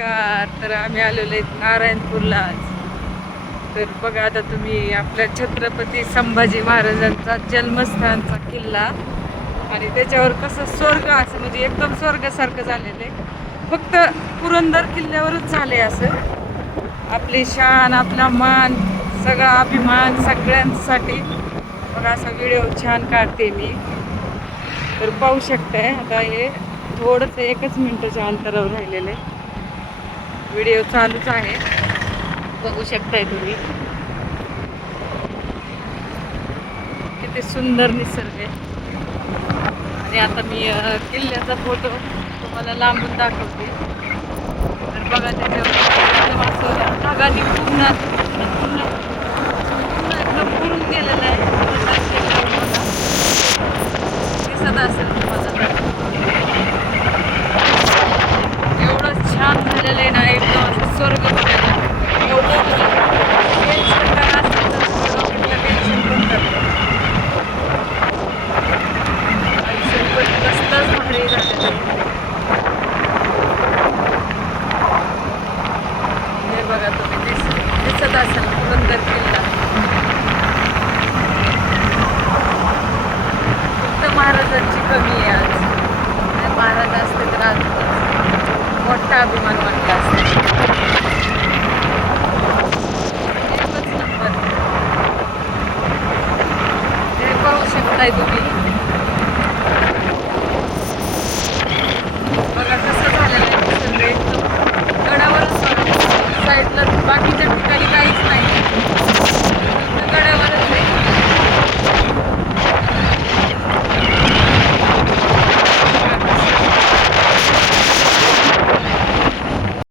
नमस्कार. तर आम्ही आलेलो आहेत नारायणपूरला आज. तर बघा आता तुम्ही आपल्या छत्रपती संभाजी महाराजांचा जन्मस्थानचा किल्ला आणि त्याच्यावर कसं स्वर्ग असं म्हणजे एकदम स्वर्गासारखं झालेलं आहे. फक्त पुरंदर किल्ल्यावरच झाले असं. आपली शान आपला मान सगळा अभिमान सगळ्यांसाठी. बघा असा व्हिडिओ छान काढते मी. तर पाहू शकताय आता हे थोडंसं एकच मिनटाच्या अंतरावर राहिलेलं आहे. व्हिडिओ चालूच आहे बघू शकताय तुम्ही किती सुंदर निसर्ग आहे आणि आता मी किल्ल्याचा फोटो तुम्हाला लांबून दाखवते तर बघा त्याच्यावर असं पूर्ण पूर्ण एकदम पुरून गेलेलं आहे पूर्ण टेकडावर बघा. दिसत असेल तुम्हाला एवढं छान झालेलं आहे ना एकदम असं स्वर्ग बघायला एवढं टेन्शन काय असेल तर थोडं टेन्शन पण आयुष्य पण कसलंच भारी झालेलं हे बघा तुम्ही दिस दिसत असेल पुरंदर किल्ला फक्त महाराजांची कमी आहे आज महाराज असते तर आज मोठा अभिमान वाटला ライブ。